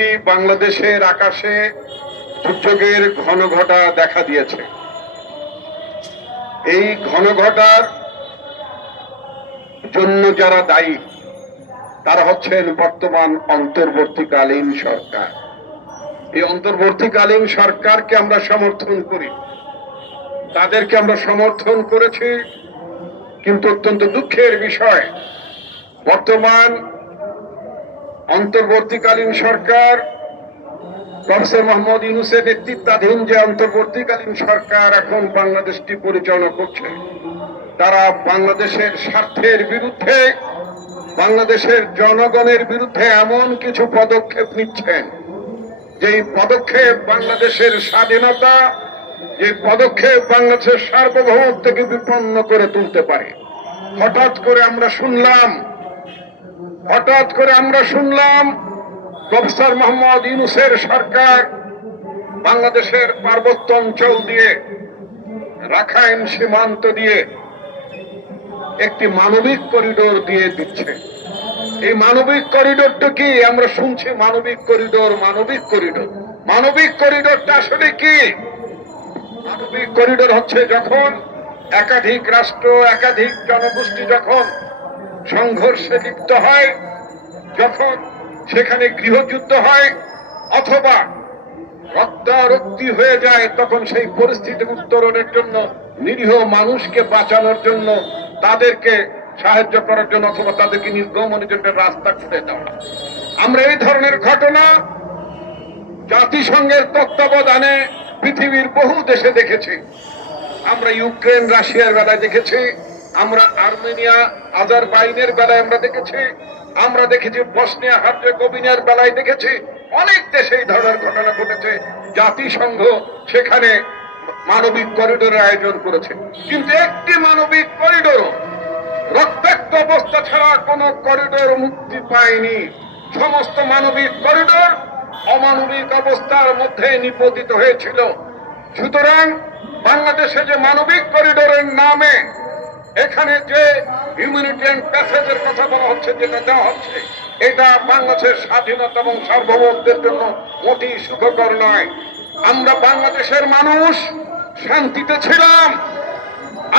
সম্প্রতি বাংলাদেশের আকাশে দুর্যোগের ঘনঘটা দেখা দিয়েছে। এই ঘনঘটার জন্য যারা দায়ী তারা হচ্ছেন বর্তমান অন্তর্বর্তীকালীন সরকার। এই অন্তর্বর্তীকালীন সরকারকে আমরা সমর্থন করি, তাদেরকে আমরা সমর্থন করেছি, কিন্তু অত্যন্ত দুঃখের বিষয় বর্তমান অন্তর্বর্তীকালীন সরকার প্রফেসর মোহাম্মদ ইউনূসের নেতৃত্বাধীন যে অন্তর্বর্তীকালীন সরকার এখন বাংলাদেশটি পরিচালনা করছে, তারা বাংলাদেশের স্বার্থের বিরুদ্ধে, বাংলাদেশের জনগণের বিরুদ্ধে এমন কিছু পদক্ষেপ নিচ্ছেন যেই পদক্ষেপ বাংলাদেশের স্বাধীনতা, যে পদক্ষেপ বাংলাদেশের সার্বভৌমত্বকে বিপন্ন করে তুলতে পারে। হঠাৎ করে আমরা শুনলাম প্রফেসর মোহাম্মদ ইউনূসের সরকার বাংলাদেশের পার্বত্য অঞ্চল দিয়ে, রাখাইন সীমান্ত দিয়ে একটি মানবিক করিডোর দিয়ে দিচ্ছে। এই মানবিক করিডোরটা কি? আমরা শুনছি মানবিক করিডোর। মানবিক করিডোরটা আসলে কি? মানবিক করিডোর হচ্ছে যখন একাধিক রাষ্ট্র, একাধিক জনগোষ্ঠী যখন সংঘর্ষে লিপ্ত হয়, যখন সেখানে গৃহযুদ্ধ হয় অথবা রক্তারক্তি হয়ে যায়, তখন সেই পরিস্থিতি উত্তরণের জন্য, নিরীহ মানুষকে বাঁচানোর জন্য, তাদেরকে সাহায্য করার জন্য অথবা তাদেরকে নির্গমনের জন্য রাস্তা খুলে দেওয়া। আমরা এই ধরনের ঘটনা জাতিসংঘের তত্ত্বাবধানে পৃথিবীর বহু দেশে দেখেছি। আমরা ইউক্রেন রাশিয়ার বেলায় দেখেছি, আমরা আর্মেনিয়া আজারবাইজানের বেলায় আমরা দেখেছি বসনিয়া হার্জেগোভিনার বেলায় দেখেছি। অনেক দেশে এই ধরনের ঘটনা ঘটেছে। জাতিসংঘ সেখানে মানবিক করিডোরের আয়োজন করেছে, কিন্তু একটি মানবিক করিডোর, রক্তাক্ত অবস্থা ছাড়া কোন করিডোর মুক্তি পায়নি। সমস্ত মানবিক করিডোর অমানবিক অবস্থার মধ্যে নিপতিত হয়েছিল। সুতরাং বাংলাদেশে যে মানবিক করিডোরের নামে এখানে যে হিউম্যানিটেরিয়ান প্যাসেজের কথা বলা হচ্ছে, যেটা দেওয়া হচ্ছে, এটা বাংলাদেশের স্বাধীনতা এবং সার্বভৌমত্বের জন্য মোটেই সুখকর নয়। আমরা বাংলাদেশের মানুষ শান্তিতে ছিলাম,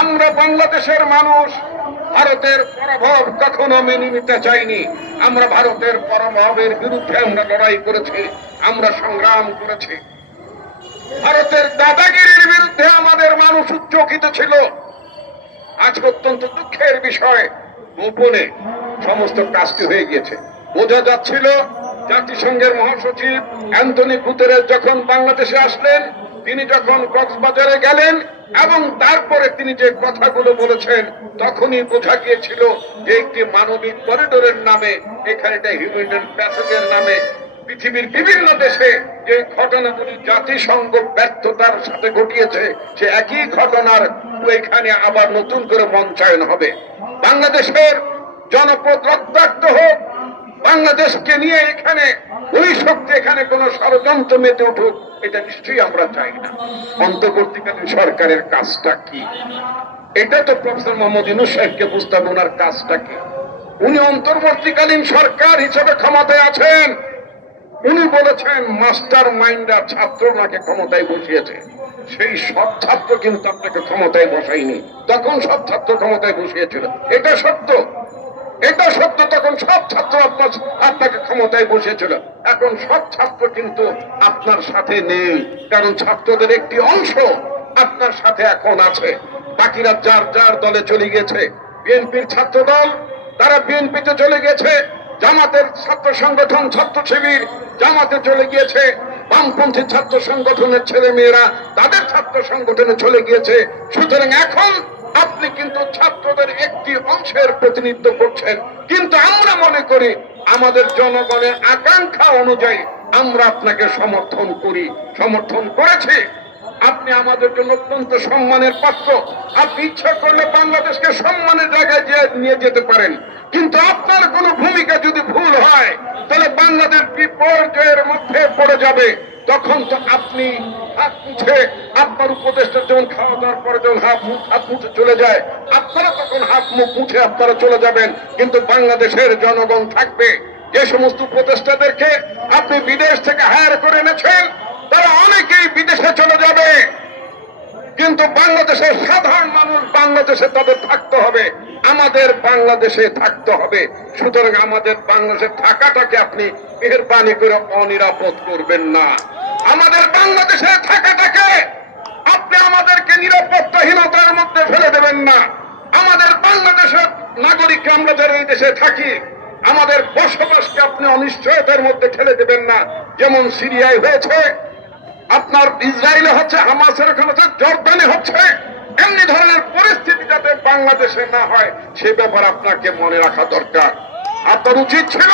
আমরা বাংলাদেশের মানুষ ভারতের পরাভব কখনো মেনে নিতে চাইনি। আমরা ভারতের পরাভবের বিরুদ্ধে আমরা লড়াই করেছি, আমরা সংগ্রাম করেছি। ভারতের দাদাগিরির বিরুদ্ধে আমাদের মানুষ উচ্চকিত ছিল। আজ অত্যন্ত দুঃখের বিষয়, গোপনে সমস্ত কাজটি হয়ে গিয়েছে। বোঝা যাচ্ছিল জাতিসংঘের মহাসচিব অ্যান্টনি গুতেরেস যখন বাংলাদেশে আসলেন, তিনি যখন কক্সবাজারে গেলেন এবং তারপরে তিনি যে কথাগুলো বলেছেন, তখনই বোঝা গিয়েছিল যে একটি মানবিক করিডোরের নামে, এখানে একটা হিউম্যানিটেরিয়ান প্যাসেজের নামে পৃথিবীর বিভিন্ন দেশে যে ঘটনাগুলি জাতিসংঘ ব্যর্থতার সাথে ঘটিয়েছে, সে একই ঘটনার এখানে আবার নতুন করে মঞ্চায়ন হবে। বাংলাদেশের জনপদ রক্তাক্ত হোক, বাংলাদেশকে নিয়ে এখানে ওই শক্তি, এখানে কোন ষড়যন্ত্র মেতে উঠুক, এটা নিশ্চয়ই আমরা চাই না। অন্তর্বর্তীকালীন সরকারের কাজটা কি? এটা তো প্রফেসর মোহাম্মদ ইউনূস সাহেবকে বুঝতে হবে, ওনার কাজটা কি। উনি অন্তর্বর্তীকালীন সরকার হিসেবে ক্ষমতায় আছেন। উনি বলেছেন মাস্টার মাইন্ডরা ছাত্র ওনাকে ক্ষমতায় বসিয়েছে। সেই সব ছাত্র কিন্তু আপনাকে ক্ষমতায় বসায়নি, তখন সব ছাত্র ক্ষমতায় বসিয়েছিল। এটা সত্য। তখন সব ছাত্র আপনাকে ক্ষমতায় বসিয়েছিল। এখন সব ছাত্র কিন্তু আপনার সাথে নেই, কারণ ছাত্রদের একটি অংশ আপনার সাথে এখন আছে, বাকিরা যার যার দলে চলে গেছে। বিএনপির ছাত্র দল, তারা বিএনপিতে চলে গেছে। জামাতের ছাত্র সংগঠন, ছাত্র শিবির জামাতে চলে গিয়েছে। বামপন্থী ছাত্র সংগঠনের ছেলে মেয়েরা তাদের ছাত্র সংগঠনে চলে গিয়েছে। সুতরাং এখন আপনি কিন্তু ছাত্রদের একটি অংশের প্রতিনিধিত্ব করছেন, কিন্তু আমরা মনে করি আমাদের জনগণের আকাঙ্ক্ষা অনুযায়ী আমরা আপনাকে সমর্থন করেছি। আপনি আমাদের জন্য অত্যন্ত সম্মানের পাত্র। আপনি ইচ্ছা করলে বাংলাদেশকে সম্মানের জায়গায় নিয়ে যেতে পারেন, কিন্তু আপনার কোন ভূমিকা যদি ভুল হয়, তাহলে বাংলাদেশ বিপর্যয়ের মধ্যে পড়ে যাবে। তখন তো আপনি হাত মুছে, আপনার উপদেষ্টার যেমন খাওয়া দাওয়ার পরে যখন হাত মুছে চলে যায়, আপনারা তখন হাত মুখ মুছে আপনারা চলে যাবেন, কিন্তু বাংলাদেশের জনগণ থাকবে। যে সমস্ত উপদেষ্টাদেরকে আপনি বিদেশ থেকে হায়ার করে এনেছেন তারা অনেকেই বিদেশে চলে যাবে, কিন্তু বাংলাদেশের সাধারণ মানুষ বাংলাদেশে তাদের থাকতে হবে, আমাদের বাংলাদেশে থাকতে হবে। সুতরাং আমাদের বাংলাদেশে থাকাটাকে আপনি মেহেরবানি করে অনিরাপদ করবেন না। আমাদের বাংলাদেশে থাকাটাকে আপনি আমাদেরকে নিরাপত্তাহীনতার মধ্যে ফেলে দেবেন না। আমাদের বাংলাদেশের নাগরিক আমরা যারা এই দেশে থাকি আমাদের বসবাসকে আপনি অনিশ্চয়তার মধ্যে ঠেলে দেবেন না। যেমন সিরিয়ায় হয়েছে, আপনার ইসরায়েলে হচ্ছে, হামাসের ওখানে হচ্ছে, জর্দানে হচ্ছে, এমনি ধরনের পরিস্থিতি যাতে বাংলাদেশে না হয় সে ব্যাপার আপনাকে মনে রাখা দরকার। আপনার উচিত ছিল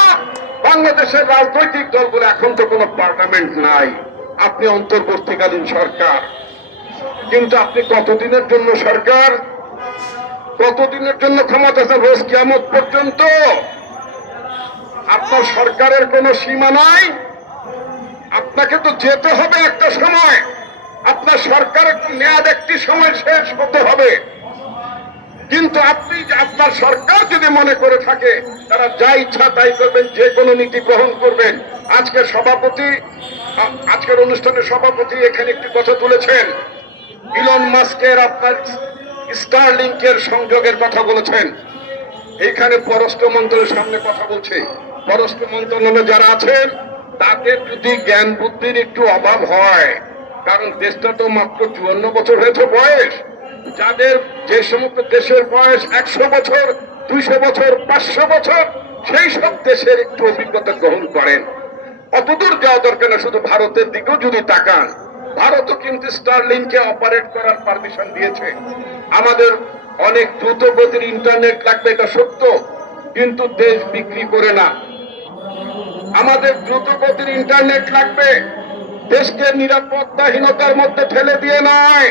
বাংলাদেশের রাজনৈতিক দলগুলো, এখন তো কোনো পার্লামেন্ট নাই, আপনি অন্তর্বর্তীকালীন সরকার, কিন্তু আপনি কতদিনের জন্য সরকার, কতদিনের জন্য ক্ষমতা আছেন? রোজ কিয়ামত পর্যন্ত আপনার সরকারের কোনো সীমা নাই। আপনাকে তো যেতে হবে একটা সময়, আপনার সরকারের মেয়াদ একটি সময় শেষ হতে হবে। কিন্তু আপনি আপনার সরকার যদি মনে করে থাকে তারা যা ইচ্ছা তাই করবেন, যে কোনো নীতি গ্রহণ করবেন। আজকের অনুষ্ঠানের সভাপতি এখানে একটি কথা তুলেছেন, ইলন মাস্কের আপনার স্টারলিংকের সংযোগের কথা বলেছেন। এইখানে পররাষ্ট্র মন্ত্রণালয়ের সামনে কথা বলছে, পররাষ্ট্র মন্ত্রণালয়ে যারা আছেন তাদের যদি জ্ঞান বুদ্ধির একটু অভাব হয়, কারণ দেশটা তো মাত্র 54 বছর হয়েছে বয়স, যাদের যে সমস্ত দেশের বয়স 100 বছর, 200 বছর, 500 বছর, সেই সব দেশের একটু অভিজ্ঞতা গ্রহণ করেন। অতদূর যাওয়া দরকার না, শুধু ভারতের দিকেও যদি তাকান, ভারতও কিন্তু স্টারলিংকে অপারেট করার পারমিশন দিয়েছে। আমাদের অনেক দ্রুত গতির ইন্টারনেট লাগবে, এটা সত্য, কিন্তু দেশ বিক্রি করে না। আমাদের দ্রুত গতির ইন্টারনেট লাগবে, দেশকে নিরাপত্তাহীনতার মধ্যে ঠেলে দিয়ে নয়,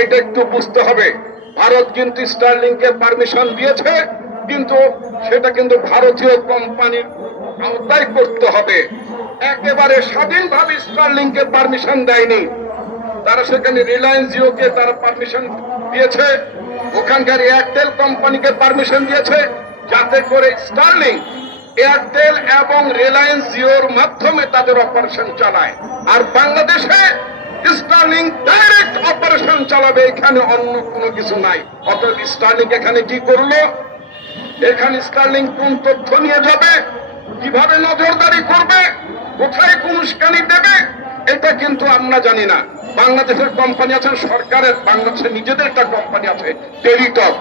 এটা একটু বুঝতে হবে। ভারত কিন্তু স্টারলিংকে পারমিশন দিয়েছে, কিন্তু সেটা কিন্তু ভারতীয় কোম্পানির আওতায় করতে হবে। একেবারে স্বাধীনভাবে স্টারলিংকে পারমিশন দেয়নি, তারা সেখানে রিলায়েন্স জিওকে তারা পারমিশন দিয়েছে, ওখানকার এয়ারটেল কোম্পানিকে পারমিশন দিয়েছে, যাতে করে স্টারলিং এয়ারটেল এবং রিলায়েন্স জিওর মাধ্যমে তাদের অপারেশন চালায়। আর বাংলাদেশে স্টারলিং ডাইরেক্ট অপারেশন চালাবে, এখানে অন্য কোনো কিছু নাই। অতএব স্টারলিং এখানে কি করলো, এখানে স্টারলিং কোন তথ্য নিয়ে যাবে, কিভাবে নজরদারি করবে, কোথায় কোন উস্কানি দেবে, এটা কিন্তু আমরা জানি না। বাংলাদেশের কোম্পানি আছে সরকারের, বাংলাদেশের নিজেদের একটা কোম্পানি আছে টেলিটক,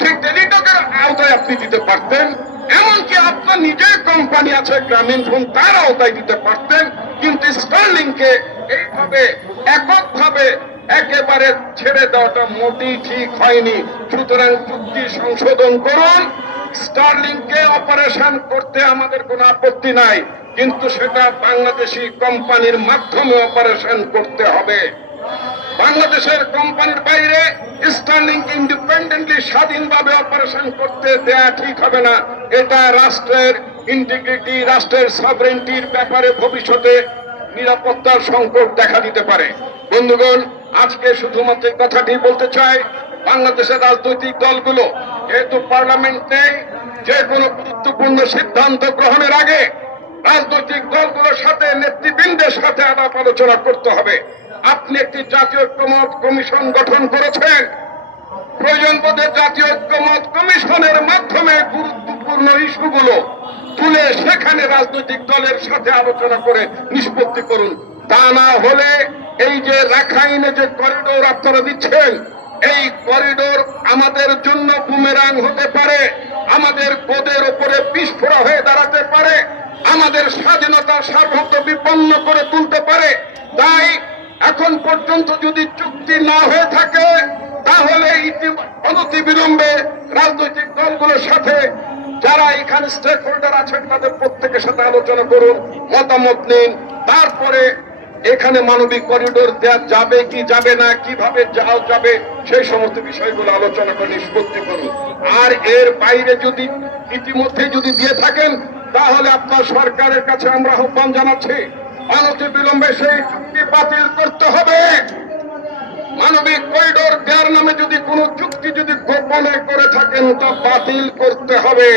সেই টেলিটকের আওতায় আপনি দিতে পারতেন। এমনকি আপনার নিজের কোম্পানি আছে গ্রামীণ ফোন, তার আওতায় দিতে পারতেন, কিন্তু স্টারলিংকে এইভাবে এককভাবে একেবারে ছেড়ে দেওয়াটা মোটেই ঠিক হয়নি। সুতরাং চুক্তি সংশোধন করুন, স্টারলিংকে অপারেশন করতে আমাদের কোনো আপত্তি নাই, কিন্তু সেটা বাংলাদেশি কোম্পানির মাধ্যমে অপারেশন করতে হবে। বাংলাদেশের কোম্পানির বাইরে স্টারলিং ইন্ডিপেন্ডেন্টলি স্বাধীনভাবে অপারেশন করতে দেয়া ঠিক হবে না। এটা রাষ্ট্রের ইন্টিগ্রিটি, রাষ্ট্রের সভরেন্টির ব্যাপারে ভবিষ্যতে নিরাপত্তার সংকট দেখা দিতে পারে। বন্ধুগণ, আজকে শুধুমাত্র কথাটি বলতে চাই, বাংলাদেশের রাজনৈতিক দলগুলো যেহেতু পার্লামেন্ট নেই, যে কোনো গুরুত্বপূর্ণ সিদ্ধান্ত গ্রহণের আগে রাজনৈতিক দলগুলোর সাথে, নেতৃবৃন্দের সাথে আলাপ আলোচনা করতে হবে। আপনি একটি জাতীয় ঐক্যমত কমিশন গঠন করেছেন, প্রয়োজন বোধে জাতীয় ঐক্যমত কমিশনের মাধ্যমে গুরুত্বপূর্ণ ইস্যুগুলো তুলে সেখানে রাজনৈতিক দলের সাথে আলোচনা করে নিষ্পত্তি করুন। তা না হলে এই যে রাখাইনে যে করিডোর আপনারা দিচ্ছেন, এই করিডোর আমাদের জন্য বুমেরাং হতে পারে, আমাদের বোধের উপরে বিস্ফোরা হয়ে দাঁড়াতে পারে, আমাদের স্বাধীনতার সার্বভৌমত্ব বিপন্ন করে তুলতে পারে। তাই এখন পর্যন্ত যদি চুক্তি না হয়ে থাকে, তাহলে অনতিবিলম্বে রাজনৈতিক দলগুলোর সাথে যারা এখানে স্টেক হোল্ডার আছেন তাদের প্রত্যেকের সাথে আলোচনা করুন, মতামত নিন, তারপরে এখানে মানবিক করিডোর দেওয়া যাবে কি যাবে না, কিভাবে যাওয়া যাবে, সেই সমস্ত বিষয়গুলো আলোচনা করে নিষ্পত্তি করুন। আর এর বাইরে যদি ইতিমধ্যে যদি দিয়ে থাকেন, তাহলে আপনার সরকারের কাছে আমরা আহ্বান জানাচ্ছি, অনতিবিলম্বে সেই চুক্তি বাতিল করতে হবে। মানবিক করিডোর দেওয়ার নামে যদি কোনো চুক্তি যদি গোপনে করে থাকেন তা বাতিল করতে হবে।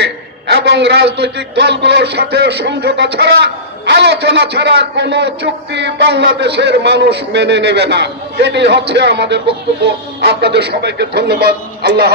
এবং রাজনৈতিক দলগুলোর সাথে সমঝোতা ছাড়া, আলোচনা ছাড়া কোনো চুক্তি বাংলাদেশের মানুষ মেনে নেবে না। এটি হচ্ছে আমাদের বক্তব্য। আপনাদের সবাইকে ধন্যবাদ। আল্লাহ